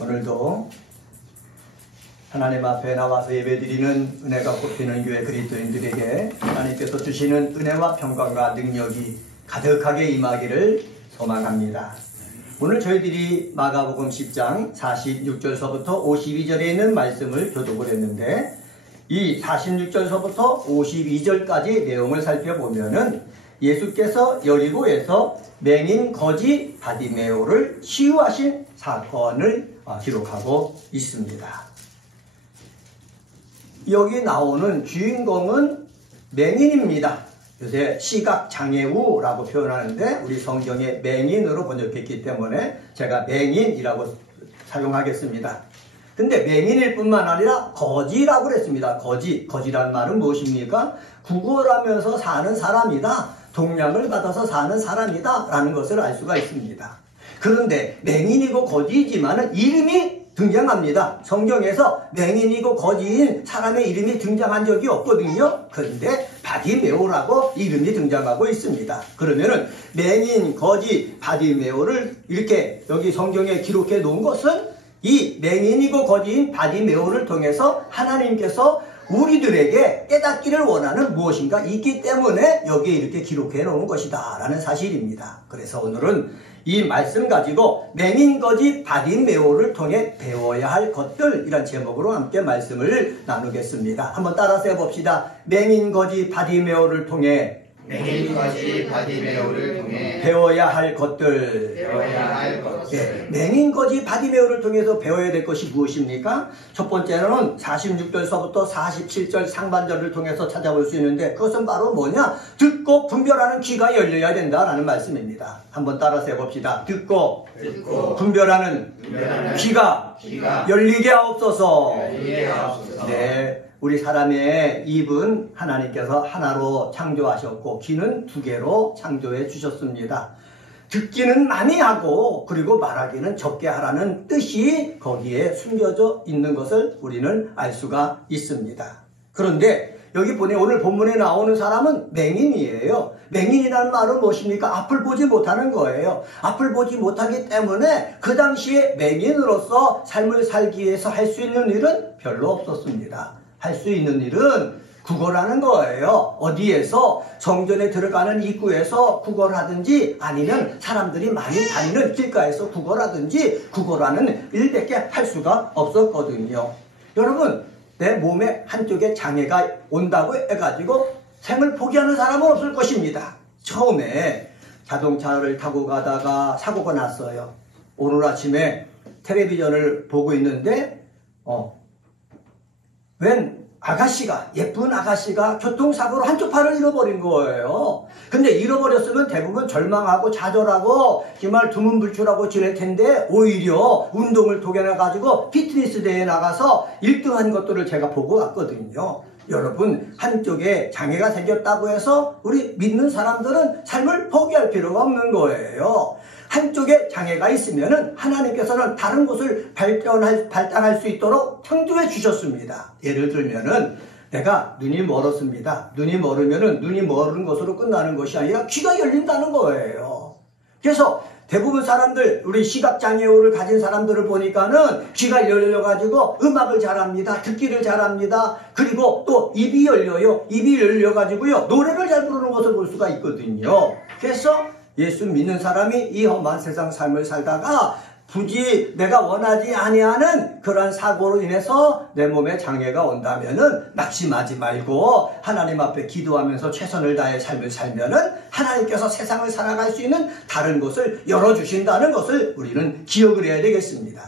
오늘도 하나님 앞에 나와서 예배드리는 은혜가 꼽히는 교회 그리스도인들에게 하나님께서 주시는 은혜와 평강과 능력이 가득하게 임하기를 소망합니다. 오늘 저희들이 마가복음 10장 46절서부터 52절에 있는 말씀을 교독을 했는데, 이 46절서부터 52절까지 내용을 살펴보면은 예수께서 여리고에서 맹인 거지 바디메오를 치유하신 사건을 기록하고 있습니다. 여기 나오는 주인공은 맹인입니다. 요새 시각장애우라고 표현하는데 우리 성경에 맹인으로 번역했기 때문에 제가 맹인이라고 사용하겠습니다. 근데 맹인일 뿐만 아니라 거지라고 그랬습니다. 거지란 말은 무엇입니까? 구걸하면서 사는 사람이다, 동량을 받아서 사는 사람이다 라는 것을 알 수가 있습니다. 그런데 맹인이고 거지이지만 이름이 등장합니다. 성경에서 맹인이고 거지인 사람의 이름이 등장한 적이 없거든요. 그런데 바디메오라고 이름이 등장하고 있습니다. 그러면은 맹인, 거지, 바디메오를 이렇게 여기 성경에 기록해 놓은 것은 이 맹인이고 거지인 바디메오를 통해서 하나님께서 우리들에게 깨닫기를 원하는 무엇인가 있기 때문에 여기에 이렇게 기록해 놓은 것이다 라는 사실입니다. 그래서 오늘은 이 말씀 가지고 맹인, 거지, 바디메오를 통해 배워야 할 것들, 이란 제목으로 함께 말씀을 나누겠습니다. 한번 따라서 해봅시다. 맹인, 거지, 바디메오를 통해 배워야 할 것들. 네, 맹인, 거지, 바디메오를 통해서 배워야 될 것이 무엇입니까? 첫 번째는 46절서부터 47절 상반절을 통해서 찾아볼 수 있는데, 그것은 바로 뭐냐? 듣고 분별하는 귀가 열려야 된다라는 말씀입니다. 한번 따라서 해봅시다. 듣고 분별하는 귀가 열리게 하옵소서. 네, 우리 사람의 입은 하나님께서 하나로 창조하셨고 귀는 두 개로 창조해 주셨습니다. 듣기는 많이 하고 그리고 말하기는 적게 하라는 뜻이 거기에 숨겨져 있는 것을 우리는 알 수가 있습니다. 그런데 여기 보니 오늘 본문에 나오는 사람은 맹인이에요. 맹인이라는 말은 무엇입니까? 앞을 보지 못하는 거예요. 앞을 보지 못하기 때문에 그 당시에 맹인으로서 삶을 살기 위해서 할 수 있는 일은 별로 없었습니다. 할 수 있는 일은 구걸하는 거예요. 어디에서? 성전에 들어가는 입구에서 구걸하든지 아니면 사람들이 많이 다니는 길가에서 구걸하든지 구걸하는 일밖에 할 수가 없었거든요. 여러분, 내 몸에 한쪽에 장애가 온다고 해가지고 생을 포기하는 사람은 없을 것입니다. 처음에 자동차를 타고 가다가 사고가 났어요. 오늘 아침에 텔레비전을 보고 있는데 웬 아가씨가, 예쁜 아가씨가 교통사고로 한쪽 팔을 잃어버린 거예요. 근데 잃어버렸으면 대부분 절망하고 좌절하고 정말 두문불출하고 지낼 텐데 오히려 운동을 독려해가지고 피트니스 대회에 나가서 1등한 것들을 제가 보고 왔거든요. 여러분, 한쪽에 장애가 생겼다고 해서 우리 믿는 사람들은 삶을 포기할 필요가 없는 거예요. 한쪽에 장애가 있으면은 하나님께서는 다른 곳을 발달할 수 있도록 창조해 주셨습니다. 예를 들면은 내가 눈이 멀었습니다. 눈이 멀으면은 눈이 멀은 것으로 끝나는 것이 아니라 귀가 열린다는 거예요. 그래서 대부분 사람들, 우리 시각장애우를 가진 사람들을 보니까는 귀가 열려가지고 음악을 잘합니다. 듣기를 잘합니다. 그리고 또 입이 열려요. 입이 열려가지고요, 노래를 잘 부르는 것을 볼 수가 있거든요. 그래서 예수 믿는 사람이 이 험한 세상 삶을 살다가 굳이 내가 원하지 아니하는 그런 사고로 인해서 내 몸에 장애가 온다면은 낙심하지 말고 하나님 앞에 기도하면서 최선을 다해 삶을 살면은 하나님께서 세상을 살아갈 수 있는 다른 곳을 열어주신다는 것을 우리는 기억을 해야 되겠습니다.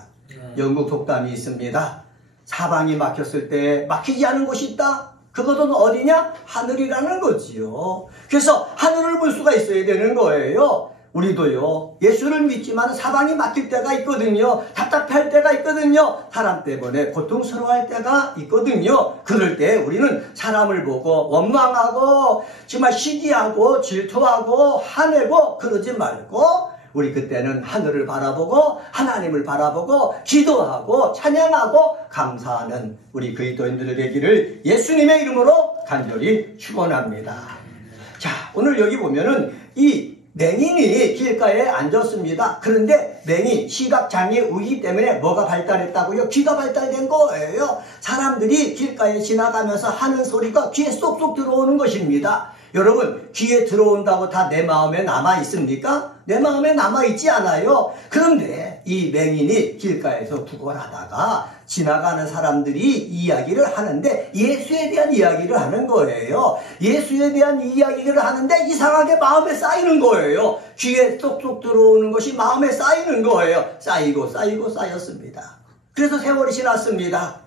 영국 속담이 있습니다. 사방이 막혔을 때 막히지 않은 곳이 있다. 그것은 어디냐? 하늘이라는 거지요. 그래서 하늘을 볼 수가 있어야 되는 거예요. 우리도요, 예수를 믿지만 사방이 막힐 때가 있거든요. 답답할 때가 있거든요. 사람 때문에 고통스러워할 때가 있거든요. 그럴 때 우리는 사람을 보고 원망하고 정말 시기하고 질투하고 화내고 그러지 말고 우리 그때는 하늘을 바라보고 하나님을 바라보고 기도하고 찬양하고 감사하는 우리 그리스도인들이 되기를 예수님의 이름으로 간절히 축원합니다. 자, 오늘 여기 보면은 이 맹인이 길가에 앉았습니다. 그런데 맹인, 시각장애 우기 때문에 뭐가 발달했다고요? 귀가 발달된 거예요. 사람들이 길가에 지나가면서 하는 소리가 귀에 쏙쏙 들어오는 것입니다. 여러분, 귀에 들어온다고 다 내 마음에 남아 있습니까? 내 마음에 남아 있지 않아요. 그런데 이 맹인이 길가에서 구걸하다가 지나가는 사람들이 이야기를 하는데 예수에 대한 이야기를 하는 거예요. 예수에 대한 이야기를 하는데 이상하게 마음에 쌓이는 거예요. 귀에 쏙쏙 들어오는 것이 마음에 쌓이는 거예요. 쌓이고 쌓였습니다. 그래서 세월이 지났습니다.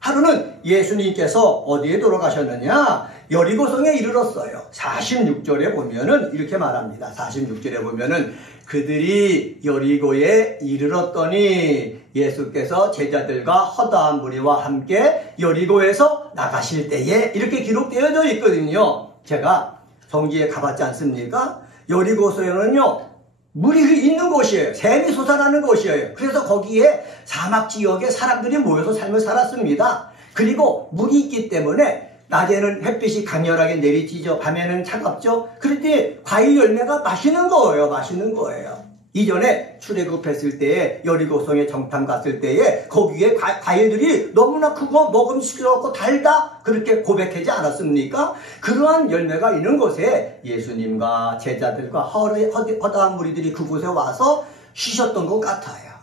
하루는 예수님께서 어디에 돌아가셨느냐? 여리고성에 이르렀어요. 46절에 보면은 이렇게 말합니다. 46절에 보면은 그들이 여리고에 이르렀더니 예수께서 제자들과 허다한 무리와 함께 여리고에서 나가실 때에 이렇게 기록되어져 있거든요. 제가 성지에 가봤지 않습니까? 여리고성에는요, 물이 있는 곳이에요. 샘이 솟아나는 곳이에요. 그래서 거기에 사막 지역에 사람들이 모여서 삶을 살았습니다. 그리고 물이 있기 때문에 낮에는 햇빛이 강렬하게 내리쬐죠. 밤에는 차갑죠. 그럴 때 과일 열매가 맛있는 거예요. 이전에 출애굽했을 때에 여리고성에 정탐 갔을 때에 거기에 과일들이 너무나 크고 먹음직스럽고 달다 그렇게 고백하지 않았습니까? 그러한 열매가 있는 곳에 예수님과 제자들과 허다한 무리들이 그곳에 와서 쉬셨던 것 같아요.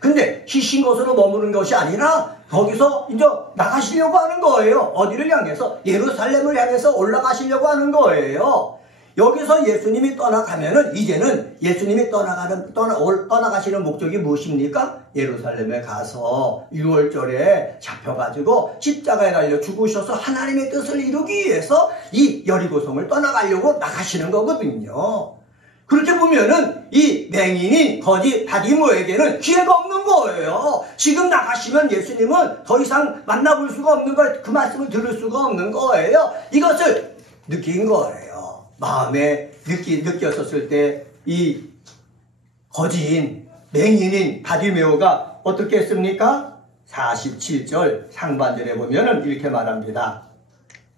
근데 쉬신 곳으로 머무는 것이 아니라 거기서 이제 나가시려고 하는 거예요. 어디를 향해서? 예루살렘을 향해서 올라가시려고 하는 거예요. 여기서 예수님이 떠나가면은 이제는 예수님이 떠나가시는 목적이 무엇입니까? 예루살렘에 가서 6월절에 잡혀가지고 십자가에 달려 죽으셔서 하나님의 뜻을 이루기 위해서 이 여리고성을 떠나가려고 나가시는 거거든요. 그렇게 보면은 이 맹인인 거지 바디모에게는 기회가 없는 거예요. 지금 나가시면 예수님은 더 이상 만나볼 수가 없는 거예요. 그 말씀을 들을 수가 없는 거예요. 이것을 느낀 거예요. 마음에 느꼈었을 때 이 거지인 맹인인 바디메오가 어떻게 했습니까? 47절 상반절에 보면은 이렇게 말합니다.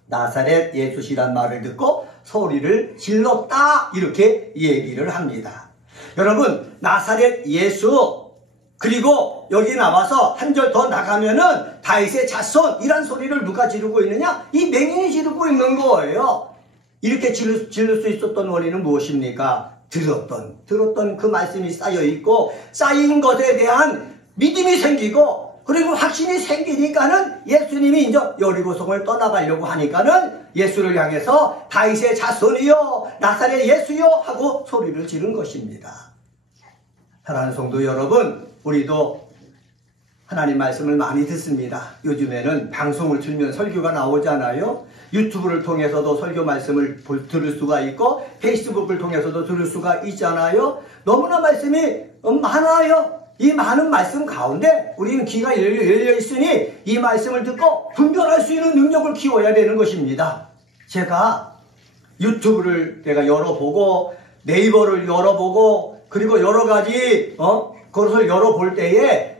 나사렛 예수시란 말을 듣고 소리를 질렀다 이렇게 얘기를 합니다. 여러분, 나사렛 예수, 그리고 여기 나와서 한 절 더 나가면은 다윗의 자손 이란 소리를 누가 지르고 있느냐? 이 맹인이 지르고 있는 거예요. 이렇게 지를 수 있었던 원인은 무엇입니까? 들었던 그 말씀이 쌓여 있고 쌓인 것에 대한 믿음이 생기고 그리고 확신이 생기니까는 예수님이 이제 여리고성을 떠나가려고 하니까는 예수를 향해서 다윗의 자손이요 나사렛 예수요 하고 소리를 지른 것입니다. 사랑하는 성도 여러분, 우리도 하나님 말씀을 많이 듣습니다. 요즘에는 방송을 틀면 설교가 나오잖아요. 유튜브를 통해서도 설교 말씀을 들을 수가 있고 페이스북을 통해서도 들을 수가 있잖아요. 너무나 말씀이 많아요. 이 많은 말씀 가운데 우리는 귀가 열려 있으니 이 말씀을 듣고 분별할 수 있는 능력을 키워야 되는 것입니다. 제가 유튜브를 내가 열어보고 네이버를 열어보고 그리고 여러 가지 그것을 열어볼 때에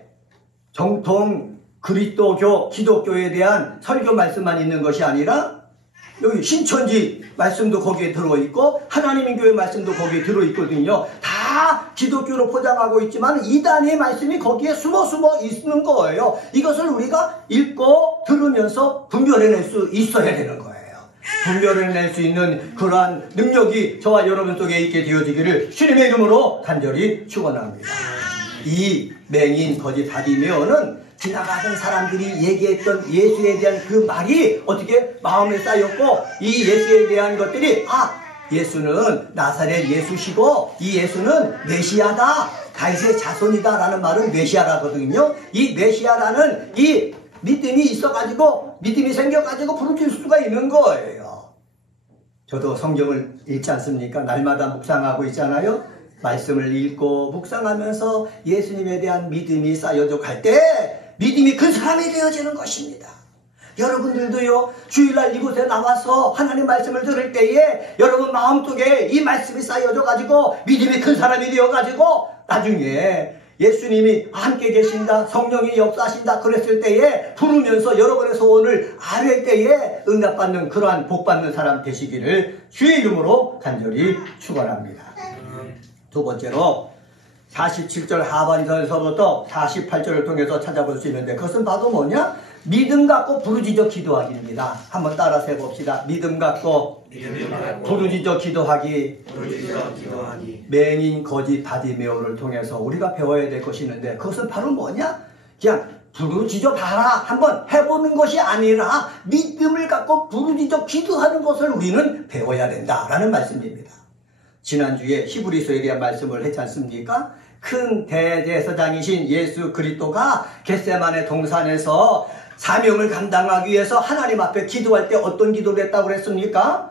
정통 그리스도교 기독교에 대한 설교 말씀만 있는 것이 아니라 여기 신천지 말씀도 거기에 들어있고 하나님의 교회 말씀도 거기에 들어있거든요. 다 기독교로 포장하고 있지만 이단의 말씀이 거기에 숨어 있는 거예요. 이것을 우리가 읽고 들으면서 분별해낼 수 있어야 되는 거예요. 분별해낼 수 있는 그러한 능력이 저와 여러분 속에 있게 되어지기를 주님의 이름으로 간절히 축원합니다. 이 맹인 거지 바디메오는 지나가던 사람들이 얘기했던 예수에 대한 그 말이 어떻게 마음에 쌓였고 이 예수에 대한 것들이 예수는 나사렛 예수시고 이 예수는 메시아다, 다윗의 자손이다 라는 말은 메시아라거든요. 이 메시아라는 이 믿음이 있어가지고 믿음이 생겨가지고 부르칠 수가 있는 거예요. 저도 성경을 읽지 않습니까? 날마다 묵상하고 있잖아요. 말씀을 읽고 묵상하면서 예수님에 대한 믿음이 쌓여져 갈 때 믿음이 큰 사람이 되어지는 것입니다. 여러분들도요, 주일날 이곳에 나와서 하나님 말씀을 들을 때에 여러분 마음속에 이 말씀이 쌓여져 가지고 믿음이 큰 사람이 되어 가지고 나중에 예수님이 함께 계신다, 성령이 역사하신다 그랬을 때에 부르면서 여러분의 소원을 아뢰 때에 응답받는 그러한 복받는 사람 되시기를 주의 이름으로 간절히 축원합니다. 두 번째로 47절 하반절에서부터 48절을 통해서 찾아볼 수 있는데 그것은 바로 뭐냐? 믿음 갖고 부르짖어 기도하기입니다. 한번 따라서 해봅시다. 믿음 갖고 부르짖어 기도하기. 맹인 거지 바디메오를 통해서 우리가 배워야 될 것이 있는데 그것은 바로 뭐냐? 그냥 부르짖어 봐라 한번 해보는 것이 아니라 믿음을 갖고 부르짖어 기도하는 것을 우리는 배워야 된다라는 말씀입니다. 지난주에 히브리서에 대한 말씀을 했지 않습니까? 큰 대제사장이신 예수 그리스도가 겟세마네 동산에서 사명을 감당하기 위해서 하나님 앞에 기도할 때 어떤 기도를 했다고 그랬습니까?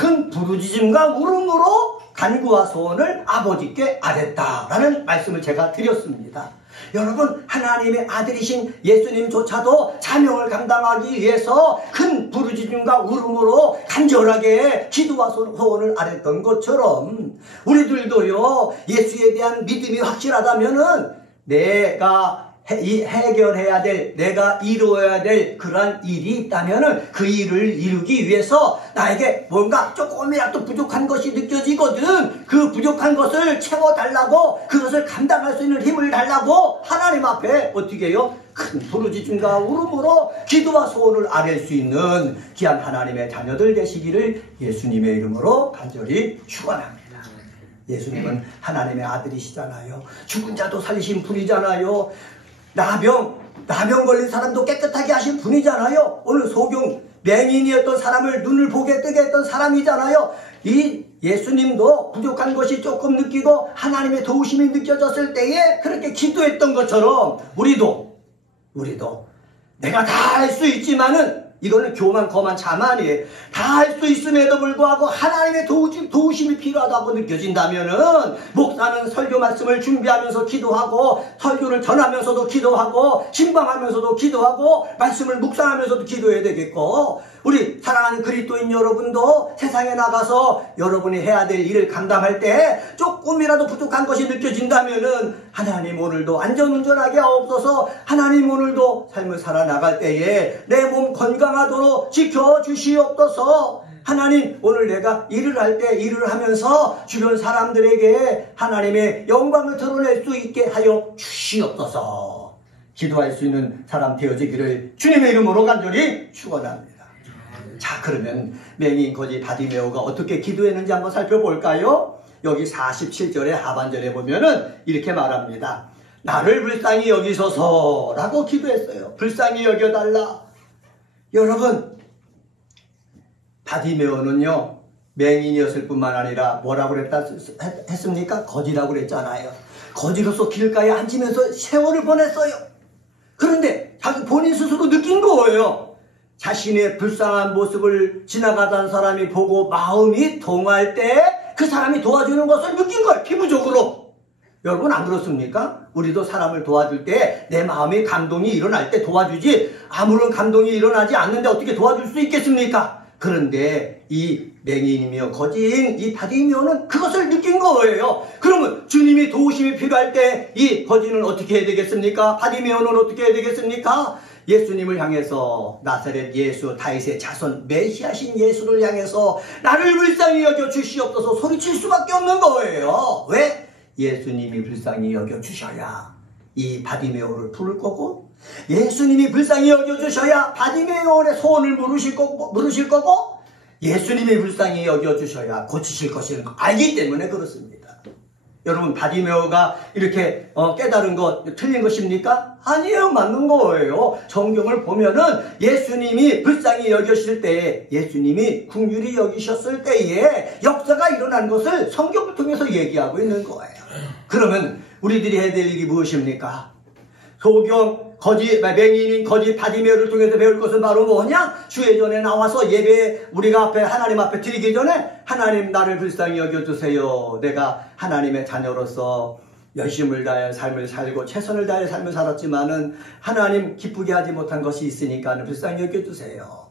큰 부르짖음과 울음으로 간구와 소원을 아버지께 아뢰었다라는 말씀을 제가 드렸습니다. 여러분, 하나님의 아들이신 예수님조차도 사명을 감당하기 위해서 큰 부르짖음과 울음으로 간절하게 기도와 소원을 아뢰었던 것처럼 우리들도요, 예수에 대한 믿음이 확실하다면은 내가 해결해야 될, 내가 이루어야 될 그러한 일이 있다면은 그 일을 이루기 위해서 나에게 뭔가 조금이라도 부족한 것이 느껴지거든. 그 부족한 것을 채워달라고, 그것을 감당할 수 있는 힘을 달라고 하나님 앞에 어떻게 해요? 큰 부르짖음과 울음으로 기도와 소원을 아뢰 수 있는 귀한 하나님의 자녀들 되시기를 예수님의 이름으로 간절히 축원합니다. 예수님은 하나님의 아들이시잖아요. 죽은 자도 살리신 분이잖아요. 나병 걸린 사람도 깨끗하게 하신 분이잖아요. 오늘 소경 맹인이었던 사람을 눈을 보게 뜨게 했던 사람이잖아요. 이 예수님도 부족한 것이 조금 느끼고 하나님의 도우심이 느껴졌을 때에 그렇게 기도했던 것처럼 우리도 내가 다 할 수 있지만은 이거는 교만, 거만, 자만이에요. 다 할 수 있음에도 불구하고 하나님의 도우심이 필요하다고 느껴진다면은 목사는 설교 말씀을 준비하면서 기도하고 설교를 전하면서도 기도하고 신방하면서도 기도하고 말씀을 묵상하면서도 기도해야 되겠고 우리 사랑하는 그리스도인 여러분도 세상에 나가서 여러분이 해야 될 일을 감당할 때 조금이라도 부족한 것이 느껴진다면은 하나님 오늘도 안전운전하게 하옵소서. 하나님 오늘도 삶을 살아나갈 때에 내 몸 건강하도록 지켜주시옵소서. 하나님 오늘 내가 일을 할 때 일을 하면서 주변 사람들에게 하나님의 영광을 드러낼 수 있게 하여 주시옵소서. 기도할 수 있는 사람 되어지기를 주님의 이름으로 간절히 축원합니다. 자, 그러면 맹인 거지 바디메오가 어떻게 기도했는지 한번 살펴볼까요? 여기 47절의 하반절에 보면은 이렇게 말합니다. 나를 불쌍히 여기소서 라고 기도했어요. 불쌍히 여겨달라. 여러분, 바디메오는요 맹인이었을 뿐만 아니라 뭐라고 했습니까? 거지라고 그랬잖아요. 거지로서 길가에 앉으면서 세월을 보냈어요. 그런데 자기 본인 스스로 느낀 거예요. 자신의 불쌍한 모습을 지나가던 사람이 보고 마음이 동할 때 그 사람이 도와주는 것을 느낀 거예요. 피부적으로. 여러분 안 그렇습니까? 우리도 사람을 도와줄 때 내 마음이 감동이 일어날 때 도와주지 아무런 감동이 일어나지 않는데 어떻게 도와줄 수 있겠습니까? 그런데 이 맹인이며 거지인 이 바디메오는 그것을 느낀 거예요. 그러면 주님이 도우심이 필요할 때 이 거지는 어떻게 해야 되겠습니까? 바디메오는 어떻게 해야 되겠습니까? 예수님을 향해서 나사렛 예수 다윗의 자손 메시아신 예수를 향해서 나를 불쌍히 여겨 주시옵소서 소리칠 수밖에 없는 거예요. 왜? 예수님이 불쌍히 여겨 주셔야 이 바디메오를 부를 거고 예수님이 불쌍히 여겨 주셔야 바디메오의 소원을 물으실 거고 예수님이 불쌍히 여겨 주셔야 고치실 것이라는 거 알기 때문에 그렇습니다. 여러분 바디메오가 이렇게 깨달은 거 틀린 것입니까? 아니에요. 맞는 거예요. 성경을 보면은 예수님이 불쌍히 여기실 때에 예수님이 긍휼히 여기셨을 때에 역사가 일어난 것을 성경을 통해서 얘기하고 있는 거예요. 그러면 우리들이 해야 될 일이 무엇입니까? 소경 맹인인 거지 바디메오를 통해서 배울 것은 바로 뭐냐? 주의 전에 나와서 예배 우리가 앞에 하나님 앞에 드리기 전에 하나님 나를 불쌍히 여겨주세요. 내가 하나님의 자녀로서 열심을 다해 삶을 살고 최선을 다해 삶을 살았지만은 하나님 기쁘게 하지 못한 것이 있으니까 불쌍히 여겨주세요.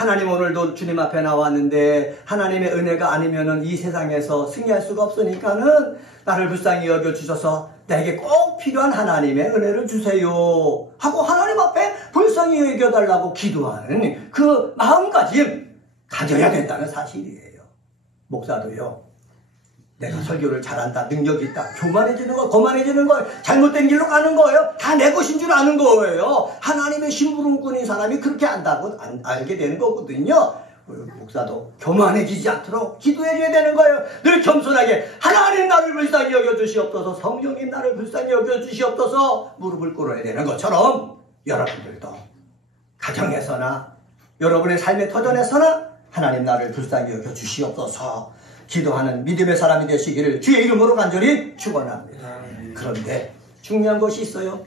하나님 오늘도 주님 앞에 나왔는데 하나님의 은혜가 아니면은 이 세상에서 승리할 수가 없으니까는 나를 불쌍히 여겨주셔서 나에게 꼭 필요한 하나님의 은혜를 주세요 하고 하나님 앞에 불쌍히 여겨달라고 기도하는 그 마음가짐 가져야 된다는 사실이에요. 목사도요, 내가 설교를 잘한다, 능력이 있다, 교만해지는 거, 거만해지는 거, 잘못된 길로 가는 거예요. 다 내 것인 줄 아는 거예요. 하나님의 심부름꾼인 사람이 그렇게 안다고 알게 되는 거거든요. 목사도 교만해지지 않도록 기도해줘야 되는 거예요. 늘 겸손하게 하나님 나를 불쌍히 여겨주시옵소서, 성령님 나를 불쌍히 여겨주시옵소서 무릎을 꿇어야 되는 것처럼 여러분들도 가정에서나 여러분의 삶의 터전에서나 하나님 나를 불쌍히 여겨주시옵소서 기도하는 믿음의 사람이 되시기를 주의 이름으로 간절히 축원합니다. 그런데 중요한 것이 있어요.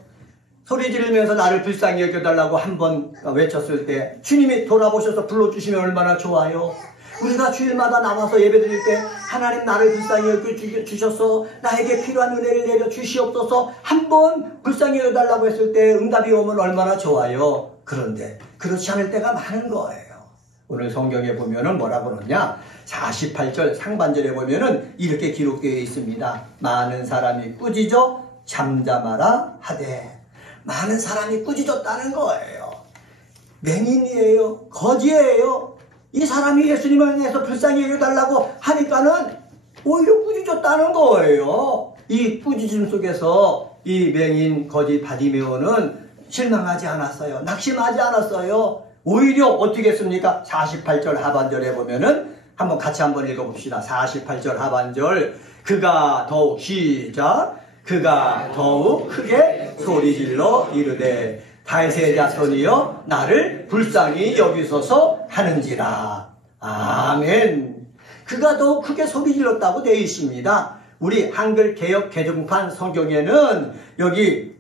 소리 지르면서 나를 불쌍히 여겨달라고 한번 외쳤을 때 주님이 돌아보셔서 불러주시면 얼마나 좋아요. 우리가 주일마다 나와서 예배드릴 때 하나님 나를 불쌍히 여겨주셔서 나에게 필요한 은혜를 내려 주시옵소서 한번 불쌍히 여겨달라고 했을 때 응답이 오면 얼마나 좋아요. 그런데 그렇지 않을 때가 많은 거예요. 오늘 성경에 보면은 뭐라고 그러냐, 48절 상반절에 보면은 이렇게 기록되어 있습니다. 많은 사람이 꾸짖어 잠잠하라 하되. 많은 사람이 꾸짖었다는 거예요. 맹인이에요, 거지예요. 이 사람이 예수님을 위해서 불쌍히 여겨달라고 하니까는 오히려 꾸짖었다는 거예요. 이 꾸짖음 속에서 이 맹인 거지 바디메오는 실망하지 않았어요. 낙심하지 않았어요. 오히려 어떻게 했습니까? 48절 하반절에 보면은 한번 같이 한번 읽어봅시다. 48절 하반절. 그가 더욱 시작. 그가 더욱 크게 소리질러 이르되 다윗의 자손이여 나를 불쌍히 여기소서 하는지라. 아멘. 그가 더욱 크게 소리질렀다고 되어 있습니다. 우리 한글 개역 개정판 성경에는 여기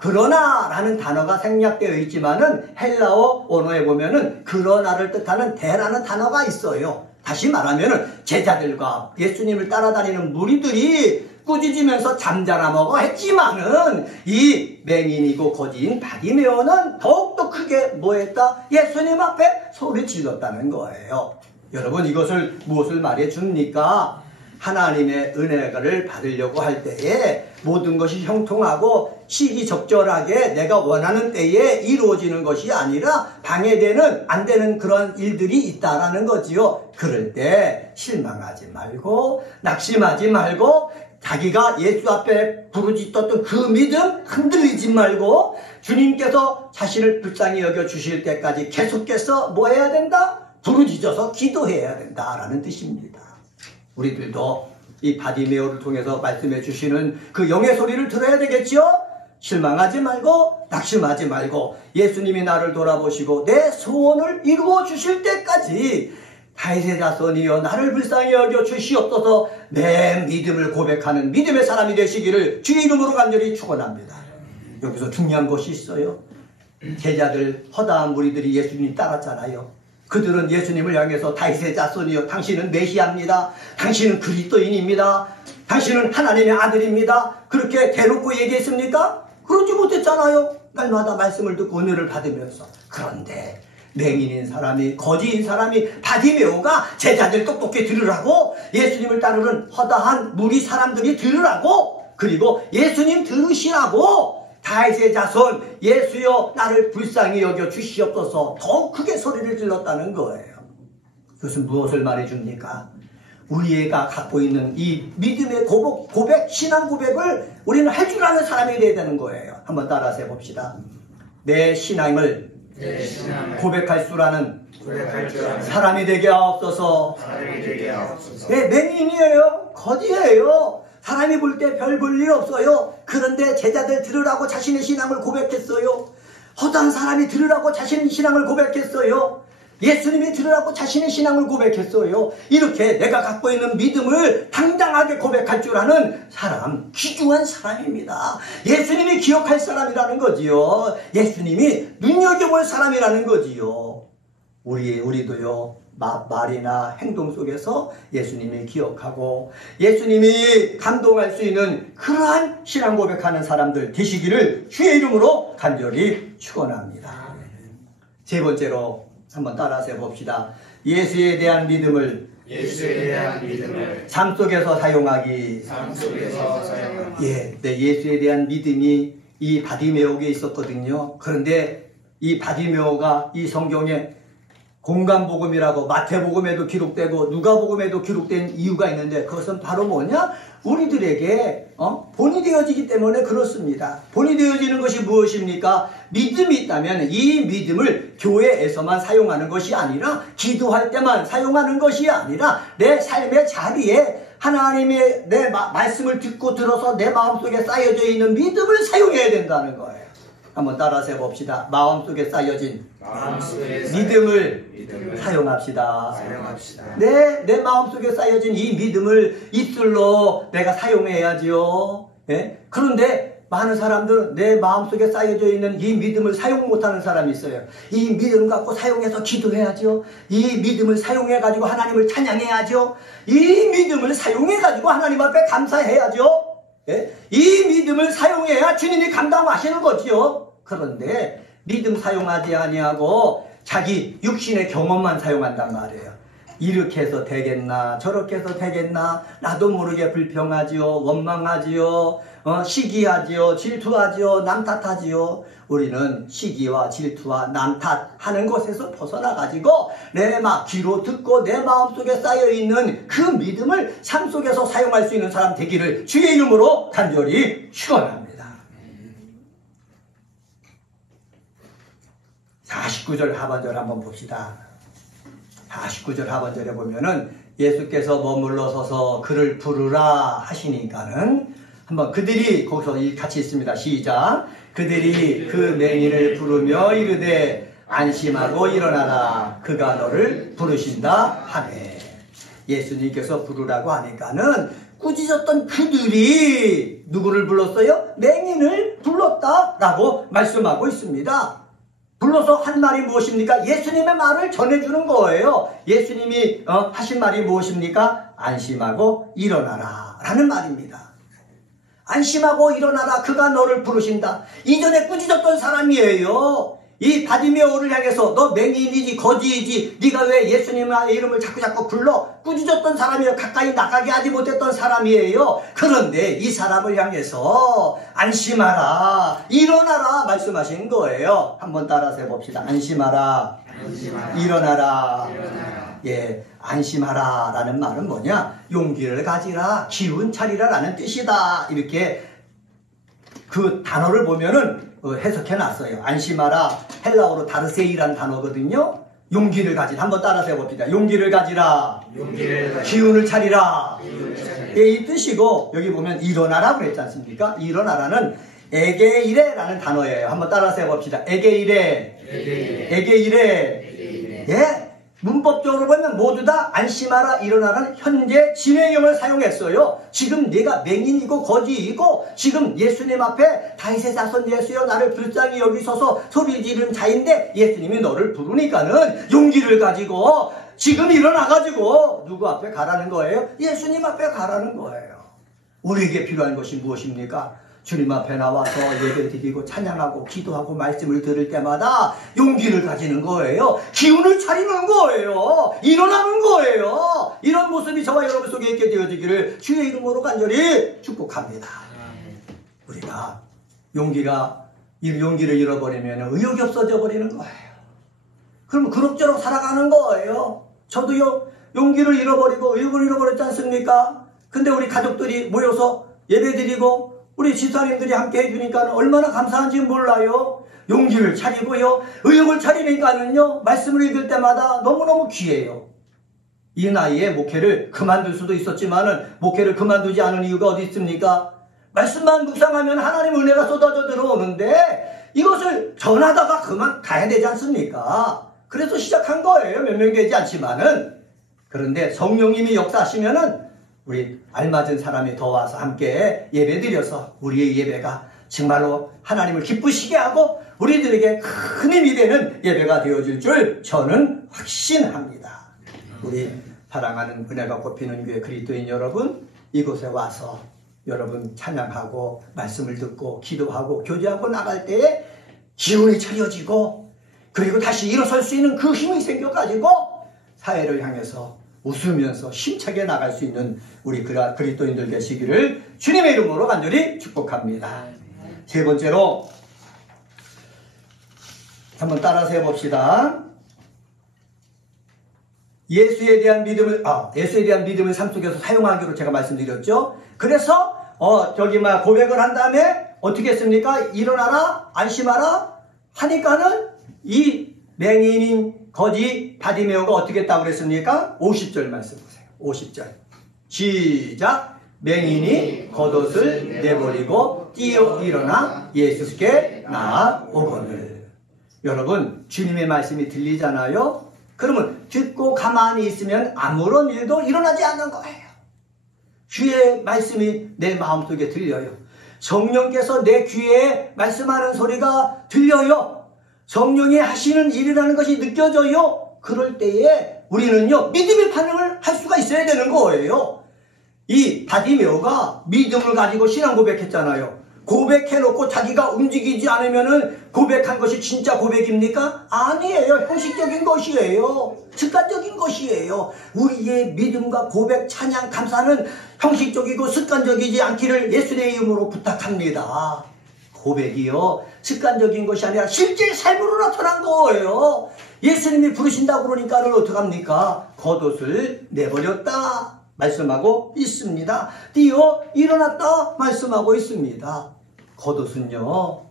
그러나 라는 단어가 생략되어 있지만은 헬라어 언어에 보면은 그러나를 뜻하는 대라는 단어가 있어요. 다시 말하면은 제자들과 예수님을 따라다니는 무리들이 꾸짖으면서 잠자나 먹어 했지만은 이 맹인이고 거지인 바디메오는 더욱더 크게 뭐했다? 예수님 앞에 소리 질렀다는 거예요. 여러분, 이것을 무엇을 말해 줍니까? 하나님의 은혜를 받으려고 할 때에 모든 것이 형통하고 시기적절하게 내가 원하는 때에 이루어지는 것이 아니라 방해되는 안 되는 그런 일들이 있다라는 거지요. 그럴 때 실망하지 말고 낙심하지 말고 자기가 예수 앞에 부르짖었던 그 믿음 흔들리지 말고 주님께서 자신을 불쌍히 여겨주실 때까지 계속해서 뭐 해야 된다? 부르짖어서 기도해야 된다라는 뜻입니다. 우리들도 이 바디메오를 통해서 말씀해 주시는 그 영의 소리를 들어야 되겠지요? 실망하지 말고 낙심하지 말고 예수님이 나를 돌아보시고 내 소원을 이루어 주실 때까지 다윗의 자손이여 나를 불쌍히 여겨 주시옵소서 내 믿음을 고백하는 믿음의 사람이 되시기를 주의 이름으로 간절히 축원합니다. 여기서 중요한 것이 있어요. 제자들 허다한 무리들이 예수님 따랐잖아요. 그들은 예수님을 향해서 다윗의 자손이여 당신은 메시아입니다. 당신은 그리스도인입니다. 당신은 하나님의 아들입니다. 그렇게 대놓고 얘기했습니까? 그러지 못했잖아요. 날마다 말씀을 듣고 은혜를 받으면서. 그런데 맹인인 사람이 거지인 사람이 바디메오가 제자들 똑똑히 들으라고 예수님을 따르는 허다한 무리 사람들이 들으라고 그리고 예수님 들으시라고 다윗의 자손 예수여 나를 불쌍히 여겨 주시옵소서 더욱 크게 소리를 질렀다는 거예요. 그것은 무엇을 말해줍니까? 우리가 갖고 있는 이 믿음의 고백, 신앙 고백을 우리는 할 줄 아는 사람이 되어야 되는 거예요. 한번 따라서 해봅시다. 내 신앙을 고백할 줄 아는 사람이 되게 하옵소서. 네, 맹인이에요. 거지예요. 사람이 볼 때 별 볼 일 없어요. 그런데 제자들 들으라고 자신의 신앙을 고백했어요. 허다한 사람이 들으라고 자신의 신앙을 고백했어요. 예수님이 들으라고 자신의 신앙을 고백했어요. 이렇게 내가 갖고 있는 믿음을 당당하게 고백할 줄 아는 사람, 귀중한 사람입니다. 예수님이 기억할 사람이라는 거지요. 예수님이 눈여겨볼 사람이라는 거지요. 우리도요. 말이나 행동 속에서 예수님이 기억하고 예수님이 감동할 수 있는 그러한 신앙 고백하는 사람들 되시기를 주의 이름으로 간절히 축원합니다. 세 번째로 한번 따라서 해봅시다. 예수에 대한 믿음을 삶 속에서 사용하기. 예, 네, 예수에 대한 믿음이 이 바디메오에게 있었거든요. 그런데 이 바디메오가 이 성경에 공간복음이라고 마태복음에도 기록되고 누가복음에도 기록된 이유가 있는데, 그것은 바로 뭐냐? 우리들에게 본이 되어지기 때문에 그렇습니다. 본이 되어지는 것이 무엇입니까? 믿음이 있다면 이 믿음을 교회에서만 사용하는 것이 아니라, 기도할 때만 사용하는 것이 아니라, 내 삶의 자리에 하나님의 내 말씀을 듣고 들어서 내 마음속에 쌓여져 있는 믿음을 사용해야 된다는 거예요. 한번 따라서 해봅시다. 마음속에 쌓여진 믿음을 사용합시다. 내 마음속에 쌓여진 이 믿음을 입술로 내가 사용해야지요. 예? 그런데 많은 사람들은 내 마음속에 쌓여져 있는 이 믿음을 사용 못하는 사람이 있어요. 이 믿음 갖고 사용해서 기도해야죠. 이 믿음을 사용해가지고 하나님을 찬양해야죠. 이 믿음을 사용해가지고 하나님 앞에 감사해야죠. 예? 이 믿음을 사용해야 주님이 감당하시는 거지요. 그런데 믿음 사용하지 아니하고 자기 육신의 경험만 사용한단 말이에요. 이렇게 해서 되겠나 저렇게 해서 되겠나, 나도 모르게 불평하지요, 원망하지요, 시기하지요, 질투하지요, 남 탓하지요. 우리는 시기와 질투와 남 탓하는 것에서 벗어나가지고 내 귀로 듣고 내 마음속에 쌓여있는 그 믿음을 삶 속에서 사용할 수 있는 사람 되기를 주의 이름으로 간절히 축원합니다. 49절 하반절 한번 봅시다. 49절 하반절에 보면은 예수께서 머물러 서서 그를 부르라 하시니까는, 한번 그들이 거기서 같이 있습니다. 시작. 그들이 그 맹인을 부르며 이르되 안심하고 일어나라, 그가 너를 부르신다 하네. 예수님께서 부르라고 하니까는 꾸짖었던 그들이 누구를 불렀어요? 맹인을 불렀다라고 말씀하고 있습니다. 불러서 한 말이 무엇입니까? 예수님의 말을 전해주는 거예요. 예수님이 하신 말이 무엇입니까? 안심하고 일어나라 라는 말입니다. 안심하고 일어나라, 그가 너를 부르신다. 이전에 꾸짖었던 사람이에요. 이 바디메오를 향해서 너 맹인이지 거지이지 네가 왜 예수님의 이름을 자꾸 불러? 꾸짖었던 사람이에요. 가까이 나가게 하지 못했던 사람이에요. 그런데 이 사람을 향해서 안심하라, 일어나라 말씀하신 거예요. 한번 따라서 해봅시다. 안심하라, 일어나라. 예, 안심하라 라는 말은 뭐냐? 용기를 가지라, 기운 차리라 라는 뜻이다. 이렇게 그 단어를 보면은 해석해 놨어요. 안심하라, 헬라어로 다르세이라는 단어거든요. 용기를 가지라. 한번 따라서 해봅시다. 용기를 가지라, 기운을 차리라. 예, 이 뜻이고, 여기 보면 일어나라 그랬지 않습니까? 일어나라는 에게이레라는 단어예요. 한번 따라서 해봅시다. 에게이레. 예? 문법적으로 보면 모두 다 안심하라, 일어나라는 현재 진행형을 사용했어요. 지금 내가 맹인이고 거지이고 지금 예수님 앞에 다윗의 자손 예수여 나를 불쌍히 여기소서 소리 지르는 자인데 예수님이 너를 부르니까는 용기를 가지고 지금 일어나가지고 누구 앞에 가라는 거예요? 예수님 앞에 가라는 거예요. 우리에게 필요한 것이 무엇입니까? 주님 앞에 나와서 예배드리고 찬양하고 기도하고 말씀을 들을 때마다 용기를 가지는 거예요. 기운을 차리는 거예요. 일어나는 거예요. 이런 모습이 저와 여러분 속에 있게 되어지기를 주의 이름으로 간절히 축복합니다. 우리가 용기를 잃어버리면 의욕이 없어져 버리는 거예요. 그럼 그럭저럭 살아가는 거예요. 저도요, 용기를 잃어버리고 의욕을 잃어버렸지 않습니까? 근데 우리 가족들이 모여서 예배드리고 우리 집사님들이 함께 해주니까 얼마나 감사한지 몰라요. 용기를 차리고요, 의욕을 차리니까는요, 말씀을 읽을 때마다 너무너무 귀해요. 이 나이에 목회를 그만둘 수도 있었지만은 목회를 그만두지 않은 이유가 어디 있습니까? 말씀만 묵상하면 하나님 은혜가 쏟아져 들어오는데 이것을 전하다가 그만 가야 되지 않습니까? 그래서 시작한 거예요. 몇 명 되지 않지만은. 그런데 성령님이 역사하시면은 우리 알맞은 사람이 더 와서 함께 예배드려서 우리의 예배가 정말로 하나님을 기쁘시게 하고 우리들에게 큰 힘이 되는 예배가 되어질 줄 저는 확신합니다. 우리 사랑하는 은혜가 꼽히는 교회 그리스도인 여러분, 이곳에 와서 여러분 찬양하고 말씀을 듣고 기도하고 교제하고 나갈 때에 기운이 차려지고 그리고 다시 일어설 수 있는 그 힘이 생겨가지고 사회를 향해서 웃으면서 힘차게 나갈 수 있는 우리 그리스도인들 되시기를 주님의 이름으로 간절히 축복합니다. 세 번째로 한번 따라서 해봅시다. 예수에 대한 믿음을 삶 속에서 사용하기로 제가 말씀드렸죠. 그래서 고백을 한 다음에 어떻게 했습니까? 일어나라, 안심하라 하니까는 이 맹인인 거지 바디메오가 어떻게 했다고 그랬습니까? 50절 말씀 보세요. 50절 시작. 맹인이 겉옷을 내버리고 뛰어 일어나 예수께 나아오거늘. 여러분, 주님의 말씀이 들리잖아요. 그러면 듣고 가만히 있으면 아무런 일도 일어나지 않는 거예요. 주의 말씀이 내 마음속에 들려요. 성령께서 내 귀에 말씀하는 소리가 들려요. 성령이 하시는 일이라는 것이 느껴져요. 그럴 때에 우리는요, 믿음의 반응을 할 수가 있어야 되는 거예요. 이 바디메오가 믿음을 가지고 신앙 고백했잖아요. 고백해놓고 자기가 움직이지 않으면은 고백한 것이 진짜 고백입니까? 아니에요. 형식적인 것이에요. 습관적인 것이에요. 우리의 믿음과 고백, 찬양, 감사는 형식적이고 습관적이지 않기를 예수의 이름으로 부탁합니다. 고백이요, 습관적인 것이 아니라 실제 삶으로 나타난 거예요. 예수님이 부르신다고 그러니까는 어떡합니까? 겉옷을 내버렸다 말씀하고 있습니다. 뛰어 일어났다 말씀하고 있습니다. 겉옷은요,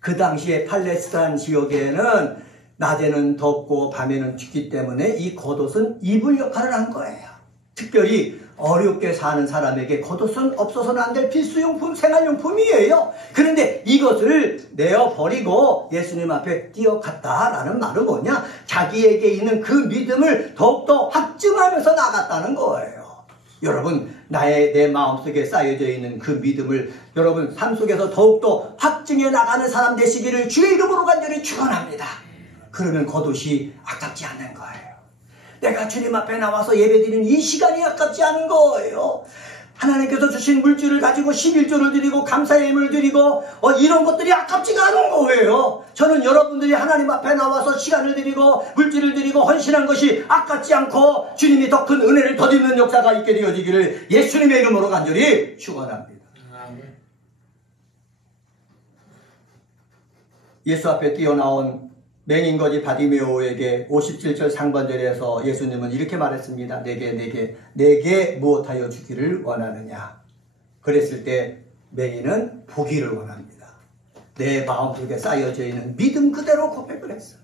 그 당시에 팔레스타인 지역에는 낮에는 덥고 밤에는 춥기 때문에 이 겉옷은 이불 역할을 한 거예요. 특별히 어렵게 사는 사람에게 겉옷은 없어서는 안 될 필수용품, 생활용품이에요. 그런데 이것을 내어버리고 예수님 앞에 뛰어갔다라는 말은 뭐냐? 자기에게 있는 그 믿음을 더욱더 확증하면서 나갔다는 거예요. 여러분, 내 마음속에 쌓여져 있는 그 믿음을 여러분 삶 속에서 더욱더 확증해 나가는 사람 되시기를 주의 이름으로 간절히 축원합니다. 그러면 겉옷이 아깝지 않는 거예요. 내가 주님 앞에 나와서 예배드리는 이 시간이 아깝지 않은 거예요. 하나님께서 주신 물질을 가지고 11조를 드리고 감사의 힘을 드리고 이런 것들이 아깝지가 않은 거예요. 저는 여러분들이 하나님 앞에 나와서 시간을 드리고 물질을 드리고 헌신한 것이 아깝지 않고 주님이 더 큰 은혜를 더듬는 역사가 있게 되어지기를 예수님의 이름으로 간절히 축원합니다. 예수 앞에 뛰어나온 맹인거지 바디메오에게 57절 상반절에서 예수님은 이렇게 말했습니다. 내게 무엇하여 주기를 원하느냐. 그랬을 때 맹인은 보기를 원합니다. 내 마음속에 쌓여져 있는 믿음 그대로 고백을 했어요.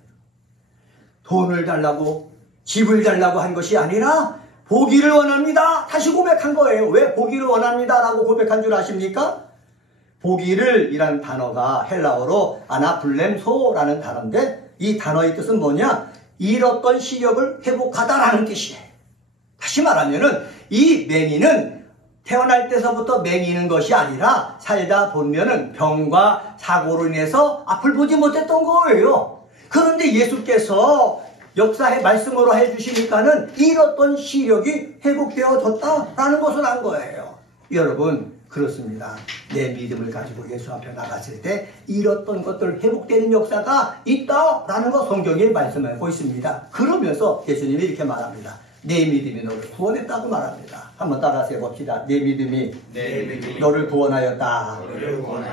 돈을 달라고 집을 달라고 한 것이 아니라 보기를 원합니다. 다시 고백한 거예요. 왜 보기를 원합니다 라고 고백한 줄 아십니까? 보기를 이라는 단어가 헬라어로 아나블렘소라는 단어인데 이 단어의 뜻은 뭐냐? 잃었던 시력을 회복하다라는 뜻이에요. 다시 말하면은 이 맹인은 태어날 때서부터 맹인인 것이 아니라 살다 보면은 병과 사고로 인해서 앞을 보지 못했던 거예요. 그런데 예수께서 역사의 말씀으로 해주시니까는 잃었던 시력이 회복되어졌다라는 것을 안 거예요. 여러분, 그렇습니다. 내 믿음을 가지고 예수 앞에 나갔을 때 잃었던 것들 회복되는 역사가 있다라는 거 성경에 말씀하고 있습니다. 그러면서 예수님이 이렇게 말합니다. 내 믿음이 너를 구원했다고 말합니다. 한번 따라서 해봅시다. 내 믿음이 너를 구원하였다.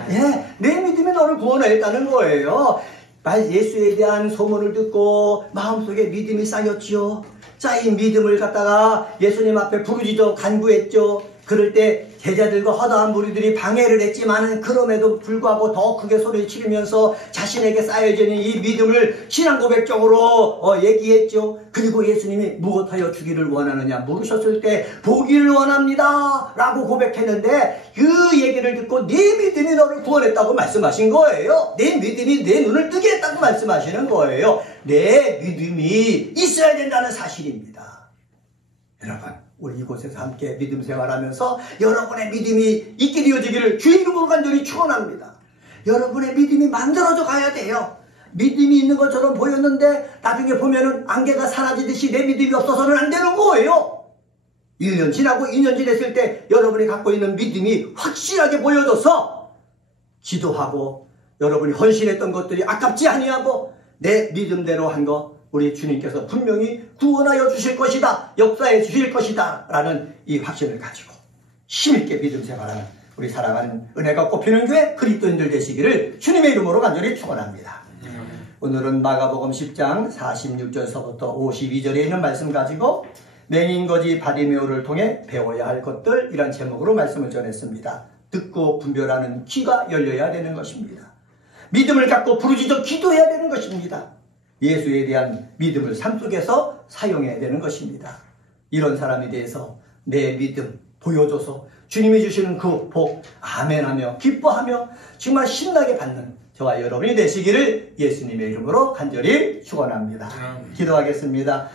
네, 내 믿음이 너를 구원하였다는 거예요. 예수에 대한 소문을 듣고 마음속에 믿음이 쌓였지요. 쌓인 믿음을 갖다가 예수님 앞에 부르짖어 간구했죠. 그럴 때 제자들과 허다한 무리들이 방해를 했지만은 그럼에도 불구하고 더 크게 소리를 치르면서 자신에게 쌓여져 있는 이 믿음을 신앙 고백적으로 얘기했죠. 그리고 예수님이 무엇하여 주기를 원하느냐 물으셨을 때 보기를 원합니다 라고 고백했는데 그 얘기를 듣고 네 믿음이 너를 구원했다고 말씀하신 거예요. 내 믿음이 내 눈을 뜨게 했다고 말씀하시는 거예요. 내 믿음이 있어야 된다는 사실입니다. 여러분, 우리 이곳에서 함께 믿음 생활하면서 여러분의 믿음이 있게 되어지기를 주의 이름으로 간절히 축원합니다. 여러분의 믿음이 만들어져 가야 돼요. 믿음이 있는 것처럼 보였는데 나중에 보면은 안개가 사라지듯이 내 믿음이 없어서는 안 되는 거예요. 1년 지나고 2년 지났을 때 여러분이 갖고 있는 믿음이 확실하게 보여져서 기도하고 여러분이 헌신했던 것들이 아깝지 아니하고 내 믿음대로 한 거 우리 주님께서 분명히 구원하여 주실 것이다, 역사해 주실 것이다 라는 이 확신을 가지고 힘있게 믿음 생활하는 우리 사랑하는 은혜가 꽃피는 교회 그리스도인들 되시기를 주님의 이름으로 간절히 축원합니다. 오늘은 마가복음 10장 46절서부터 52절에 있는 말씀 가지고 맹인거지 바디메오를 통해 배워야 할 것들, 이런 제목으로 말씀을 전했습니다. 듣고 분별하는 귀가 열려야 되는 것입니다. 믿음을 갖고 부르짖어 기도해야 되는 것입니다. 예수에 대한 믿음을 삶 속에서 사용해야 되는 것입니다. 이런 사람에 대해서 내 믿음 보여줘서 주님이 주시는 그 복 아멘하며 기뻐하며 정말 신나게 받는 저와 여러분이 되시기를 예수님의 이름으로 간절히 축원합니다. 기도하겠습니다.